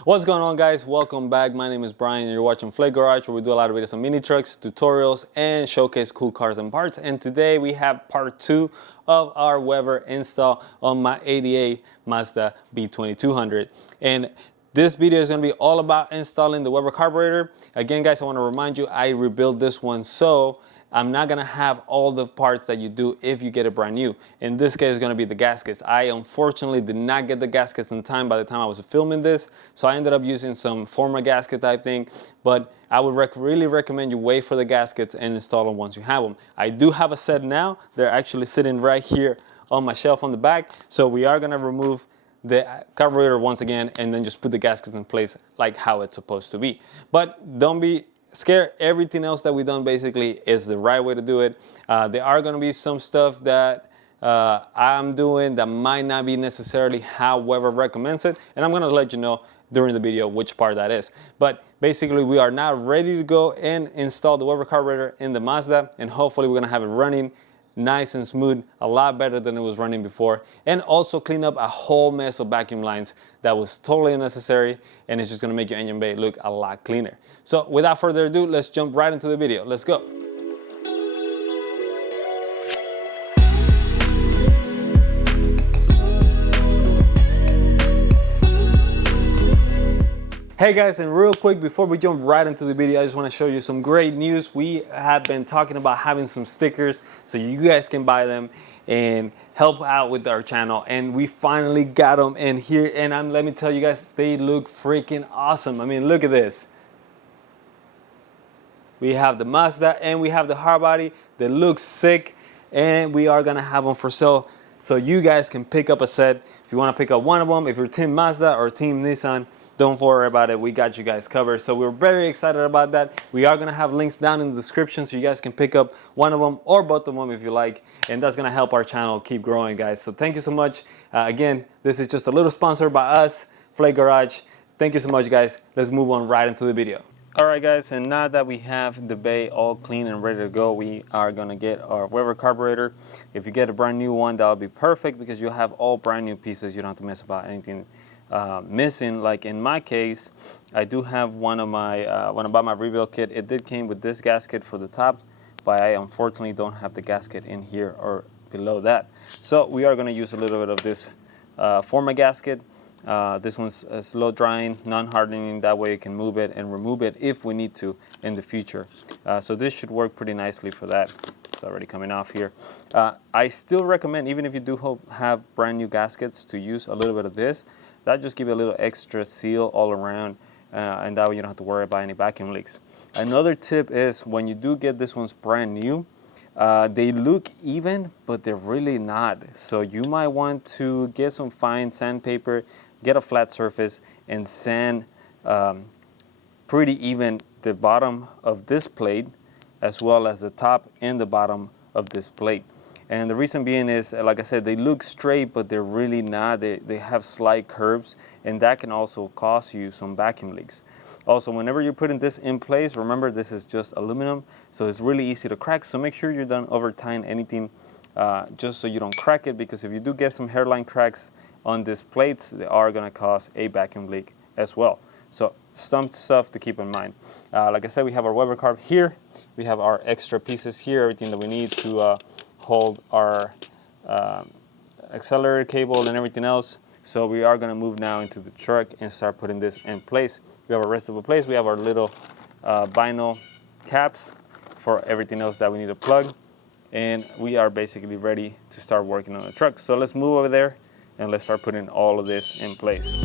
What's going on, guys? Welcome back. My name is Brian and you're watching Flake where we do a lot of videos on mini trucks, tutorials, and showcase cool cars and parts. And today we have part 2 of our Weber install on my 88 Mazda B2200. And this video is going to be all about installing the Weber carburetor. Again, guys, I want to remind you, I rebuilt this one, so I'm not gonna have all the parts that you do if you get it brand new. In this case, it's gonna be the gaskets. I unfortunately did not get the gaskets in time by the time I was filming this, so I ended up using some former gasket type thing, but I would really recommend you wait for the gaskets and install them once you have them. I do have a set now. They're actually sitting right here on my shelf on the back, so we are gonna remove the carburetor once again and then just put the gaskets in place like how it's supposed to be. But don't be scared, everything else that we've done basically is the right way to do it. There are going to be some stuff that I'm doing that might not be necessarily how Weber recommends it, and I'm going to let you know during the video which part that is. But basically we are now ready to go and install the Weber carburetor in the Mazda, and hopefully we're going to have it running nice and smooth, a lot better than it was running before, and also clean up a whole mess of vacuum lines that was totally unnecessary, and it's just going to make your engine bay look a lot cleaner. So without further ado, let's jump right into the video. Let's go. Hey guys, and real quick before we jump right into the video, I just want to show you some great news. We have been talking about having some stickers so you guys can buy them and help out with our channel, and we finally got them in here, and let me tell you guys, they look freaking awesome. I mean, look at this. We have the Mazda and we have the hard body that looks sick, and we are gonna have them for sale so you guys can pick up a set. If you want to pick up one of them, if you're Team Mazda or Team Nissan, don't worry about it, we got you guys covered. So we're very excited about that. We are gonna have links down in the description so you guys can pick up one of them or both of them if you like, and that's gonna help our channel keep growing, guys. So thank you so much. Again, this is just a little sponsored by us, Flake Garage. Thank you so much, guys. Let's move on right into the video. All right, guys, and now that we have the bay all clean and ready to go, we are gonna get our Weber carburetor. If you get a brand new one, that'll be perfect because you'll have all brand new pieces. You don't have to mess about anything missing. Like in my case, I do have one of my when I bought my rebuild kit, it did came with this gasket for the top, but I unfortunately don't have the gasket in here or below that. So we are going to use a little bit of this former gasket. This one's slow drying, non-hardening, that way you can move it and remove it if we need to in the future. So this should work pretty nicely for that. It's already coming off here. I still recommend, even if you do have brand new gaskets, to use a little bit of this. That just give you a little extra seal all around, and that way you don't have to worry about any vacuum leaks. Another tip is when you do get this one's brand new, they look even, but they're really not. So you might want to get some fine sandpaper, get a flat surface, and sand pretty even the bottom of this plate as well as the top and the bottom of this plate. And the reason being is, like I said, they look straight, but they're really not. They have slight curves, and that can also cause you some vacuum leaks. Also, whenever you're putting this in place, remember this is just aluminum, so it's really easy to crack. So make sure you're done over tying anything just so you don't crack it, because if you do get some hairline cracks on these plates, they are going to cause a vacuum leak as well. So some stuff to keep in mind. Like I said, we have our Weber carb here. We have our extra pieces here, everything that we need to hold our accelerator cable and everything else. So we are going to move now into the truck and start putting this in place. We have our rest of the place. We have our little vinyl caps for everything else that we need to plug, and we are basically ready to start working on the truck. So let's move over there and let's start putting all of this in place.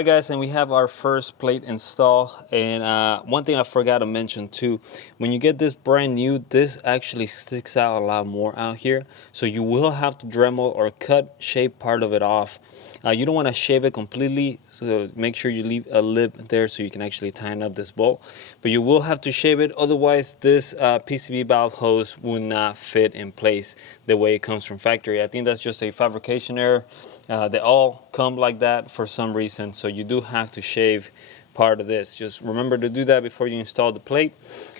right, guys, and we have our first plate installed. And one thing I forgot to mention too, when you get this brand new, this actually sticks out a lot more out here. So you will have to Dremel or shave part of it off. You don't want to shave it completely, so make sure you leave a lip there so you can actually tighten up this bolt. But you will have to shave it, otherwise this PCB valve hose will not fit in place the way it comes from factory. I think that's just a fabrication error. They all come like that for some reason, so you do have to shave part of this. Just remember to do that before you install the plate,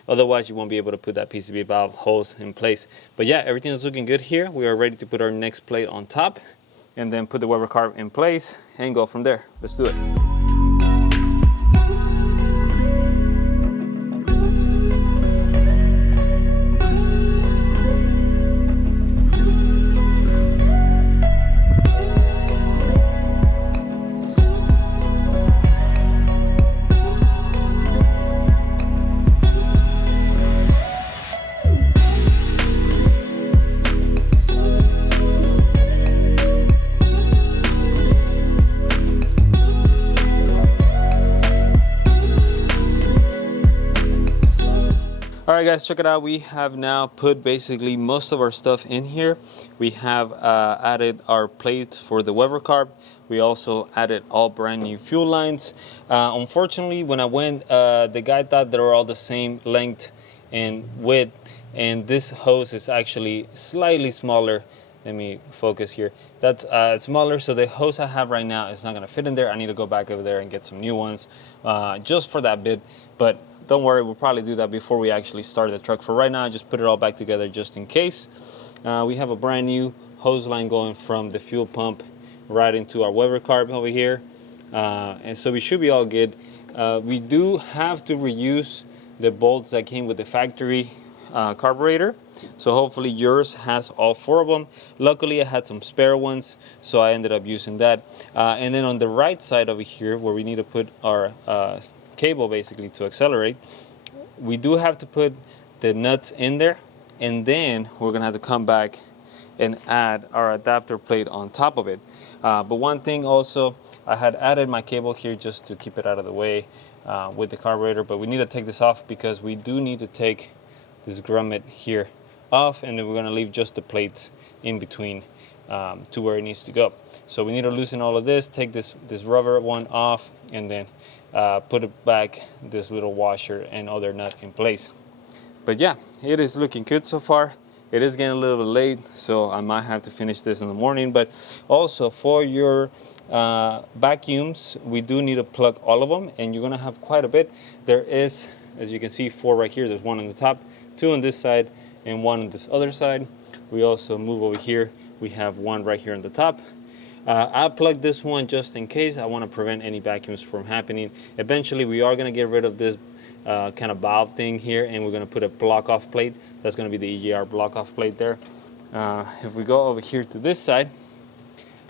otherwise you won't be able to put that PCB valve hose in place. But yeah, everything is looking good here. We are ready to put our next plate on top and then put the Weber carb in place and go from there. Let's do it. Alright guys, check it out. We have now put basically most of our stuff in here. We have added our plates for the Weber carb. We also added all brand new fuel lines. Unfortunately, when I went, the guy thought they were all the same length and width, and this hose is actually slightly smaller. Let me focus here. That's smaller, so the hose I have right now is not gonna fit in there. I need to go back over there and get some new ones just for that bit. But don't worry, we'll probably do that before we actually start the truck. For right now, I just put it all back together just in case. We have a brand new hose line going from the fuel pump right into our Weber carb over here. And so we should be all good. We do have to reuse the bolts that came with the factory carburetor. So hopefully yours has all 4 of them. Luckily I had some spare ones, so I ended up using that. And then on the right side over here, where we need to put our cable basically to accelerate, we do have to put the nuts in there, and then we're gonna have to come back and add our adapter plate on top of it. But one thing also, I had added my cable here just to keep it out of the way with the carburetor, but we need to take this off because we do need to take this grommet here off, and then we're gonna leave just the plates in between to where it needs to go. So we need to loosen all of this, take this rubber one off, and then put it back, this little washer and other nut in place. But yeah, it is looking good so far. It is getting a little bit late, so I might have to finish this in the morning. But also for your vacuums, we do need to plug all of them, and you're gonna have quite a bit. There is, as you can see, 4 right here. There's 1 on the top, 2 on this side, and 1 on this other side. We also move over here. We have 1 right here on the top. I plugged this one just in case. I want to prevent any vacuums from happening. Eventually, we are going to get rid of this kind of valve thing here, and we're going to put a block-off plate. That's going to be the EGR block-off plate there. If we go over here to this side,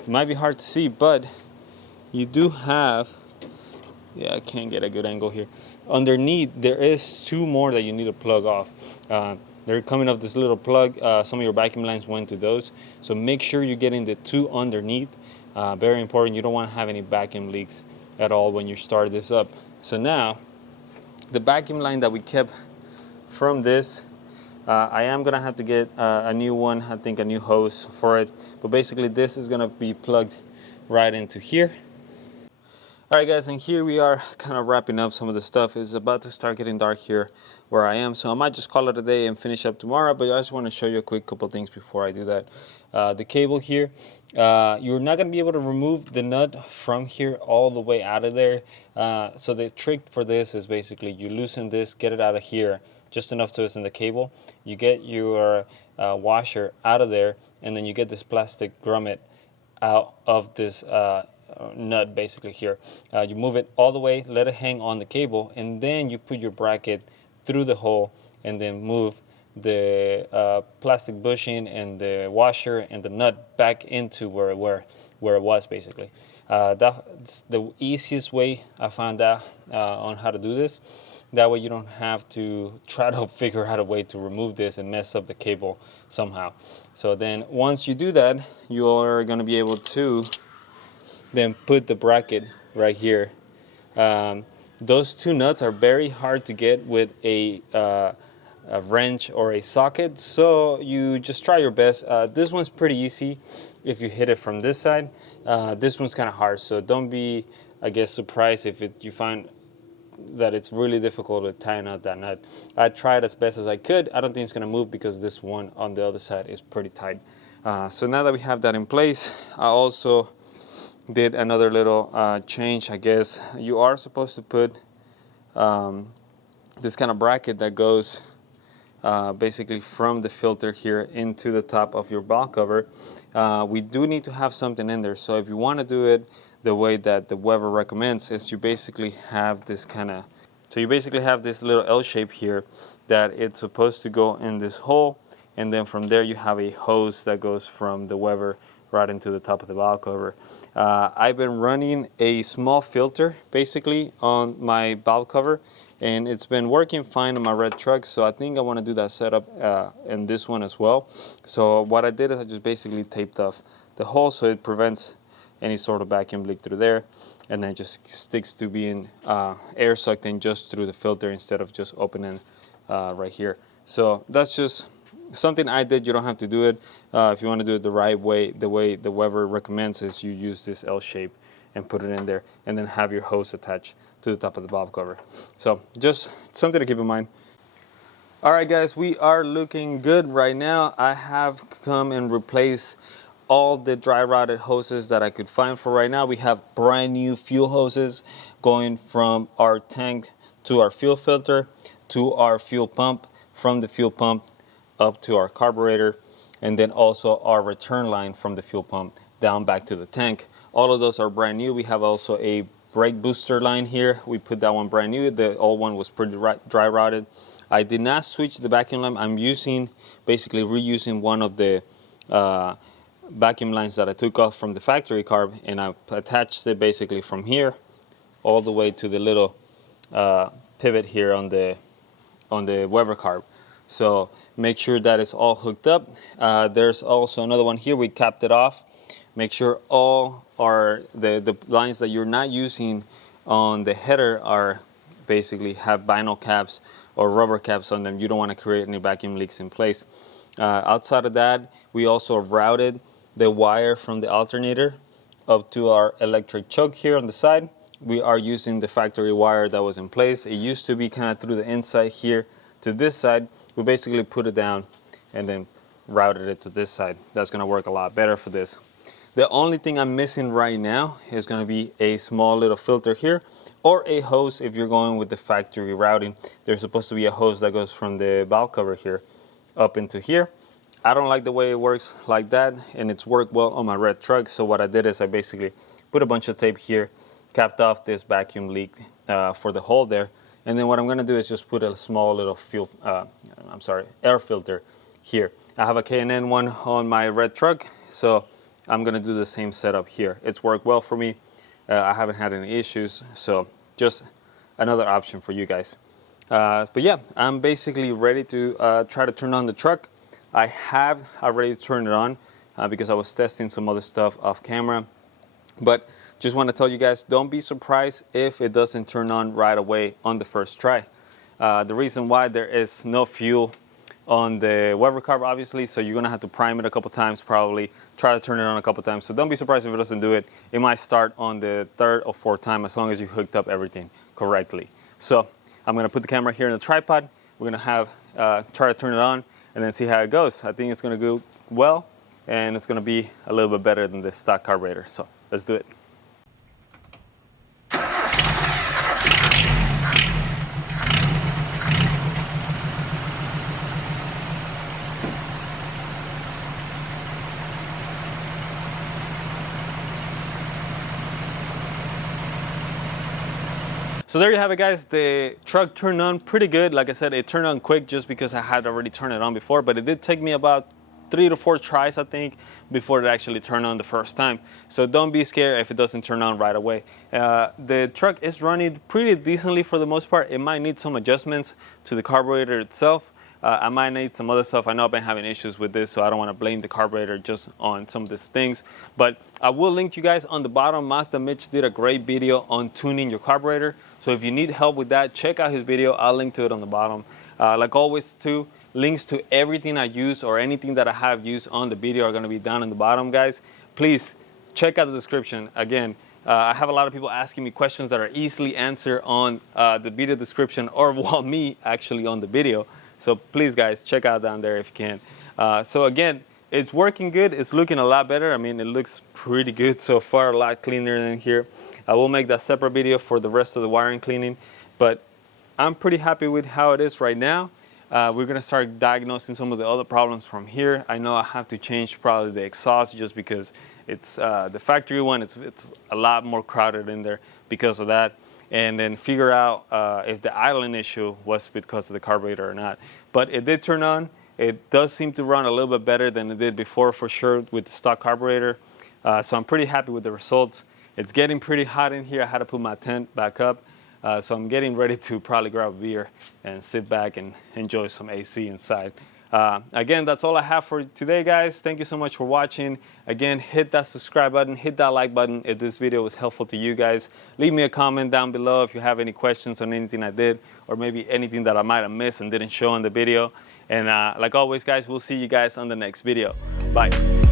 it might be hard to see, but you do have, yeah, I can't get a good angle here. Underneath, there is 2 more that you need to plug off. They're coming off this little plug. Some of your vacuum lines went to those. So make sure you're getting the 2 underneath. Very important. You don't want to have any vacuum leaks at all when you start this up. So now, the vacuum line that we kept from this, I am going to have to get a new one. I think a new hose for it. But basically, this is going to be plugged right into here. Alright guys, and here we are kind of wrapping up some of the stuff. It's about to start getting dark here where I am, so I might just call it a day and finish up tomorrow, but I just want to show you a quick couple things before I do that. The cable here, you're not going to be able to remove the nut from here all the way out of there. So the trick for this is basically you loosen this, get it out of here, just enough so it's in the cable. You get your washer out of there, and then you get this plastic grommet out of this nut basically here. You move it all the way, let it hang on the cable, and then you put your bracket through the hole, and then move the plastic bushing and the washer and the nut back into where it was basically. That's the easiest way I found out on how to do this. That way you don't have to try to figure out a way to remove this and mess up the cable somehow. So then once you do that, you are going to be able to then put the bracket right here. Those two nuts are very hard to get with a wrench or a socket, so you just try your best. This one's pretty easy if you hit it from this side. This one's kind of hard, so don't be, I guess, surprised if you find that it's really difficult to tighten out that nut. I tried as best as I could. I don't think it's going to move because this one on the other side is pretty tight. So now that we have that in place, I also did another little change, I guess. You are supposed to put this kind of bracket that goes basically from the filter here into the top of your valve cover. We do need to have something in there, so if you want to do it the way that the Weber recommends, is you basically have this little L shape here that it's supposed to go in this hole, and then from there you have a hose that goes from the Weber right into the top of the valve cover. I've been running a small filter basically on my valve cover, and it's been working fine on my red truck, so I think I want to do that setup in this one as well. So what I did is I just basically taped off the hole so it prevents any sort of vacuum leak through there, and then just sticks to being air sucked in just through the filter instead of just opening right here. So that's just something I did. You don't have to do it. If you want to do it the right way, the way the Weber recommends, is you use this L shape and put it in there, and then have your hose attached to the top of the valve cover. So just something to keep in mind. All right, guys, we are looking good right now. I have come and replaced all the dry rotted hoses that I could find for right now. We have brand new fuel hoses going from our tank to our fuel filter to our fuel pump, from the fuel pump up to our carburetor, and then also our return line from the fuel pump down back to the tank. All of those are brand new. We have also a brake booster line here. We put that one brand new. The old one was pretty dry rotted. I did not switch the vacuum line. I'm basically reusing one of the vacuum lines that I took off from the factory Carb, and I attached it basically from here all the way to the little pivot here on the Weber Carb. So make sure that it's all hooked up. There's also another one here. We capped it off. Make sure all the lines that you're not using on the header are basically have vinyl caps or rubber caps on them. You don't want to create any vacuum leaks in place. Outside of that, we also routed the wire from the alternator up to our electric choke here on the side. We are using the factory wire that was in place. It used to be kind of through the inside here to this side. We basically put it down and then routed it to this side. That's going to work a lot better for this. The only thing I'm missing right now is going to be a small little filter here, or a hose if you're going with the factory routing. There's supposed to be a hose that goes from the valve cover here up into here. I don't like the way it works like that, and it's worked well on my red truck. So what I did is I basically put a bunch of tape here, capped off this vacuum leak for the hole there, and then what I'm going to do is just put a small little air filter here. I have a K&N one on my red truck, so I'm going to do the same setup here. It's worked well for me. I haven't had any issues, so just another option for you guys. But yeah, I'm basically ready to try to turn on the truck. I have already turned it on because I was testing some other stuff off camera. But just want to tell you guys, don't be surprised if it doesn't turn on right away on the first try. The reason why, there is no fuel on the Weber Carb, obviously, so you're going to have to prime it a couple times, probably try to turn it on a couple times. So don't be surprised if it doesn't do it. It might start on the third or fourth time, as long as you hooked up everything correctly. So I'm going to put the camera here in the tripod. We're going to try to turn it on and then see how it goes. I think it's going to go well, and it's going to be a little bit better than the stock carburetor. So let's do it. So there you have it, guys. The truck turned on pretty good. Like I said, it turned on quick just because I had already turned it on before, but it did take me about 3 to 4 tries, I think, before it actually turned on the first time. So don't be scared if it doesn't turn on right away. The truck is running pretty decently for the most part. It might need some adjustments to the carburetor itself, I might need some other stuff. I know I've been having issues with this, so I don't want to blame the carburetor just on some of these things. But I will link you guys on the bottom. Mazda Mitch did a great video on tuning your carburetor. So if you need help with that, check out his video. I'll link to it on the bottom. Like always too, links to everything I use or anything that I have used on the video are going to be down in the bottom, guys. Please check out the description. Again, I have a lot of people asking me questions that are easily answered on the video description, or well, me actually on the video. So please, guys, check out down there if you can. So again, it's working good. It's looking a lot better. I mean, it looks pretty good so far, a lot cleaner than here. I will make that separate video for the rest of the wiring cleaning, but I'm pretty happy with how it is right now. We're gonna start diagnosing some of the other problems from here. I know I have to change probably the exhaust just because it's the factory one. It's a lot more crowded in there because of that, and then figure out if the idling issue was because of the carburetor or not. But it did turn on. It does seem to run a little bit better than it did before, for sure, with the stock carburetor. So I'm pretty happy with the results. It's getting pretty hot in here. I had to put my tent back up. So I'm getting ready to probably grab a beer and sit back and enjoy some AC inside. Again, that's all I have for today, guys. Thank you so much for watching. Again, hit that subscribe button, hit that like button if this video was helpful to you guys. Leave me a comment down below if you have any questions on anything I did, or maybe anything that I might have missed and didn't show in the video. And like always, guys, we'll see you guys on the next video. Bye.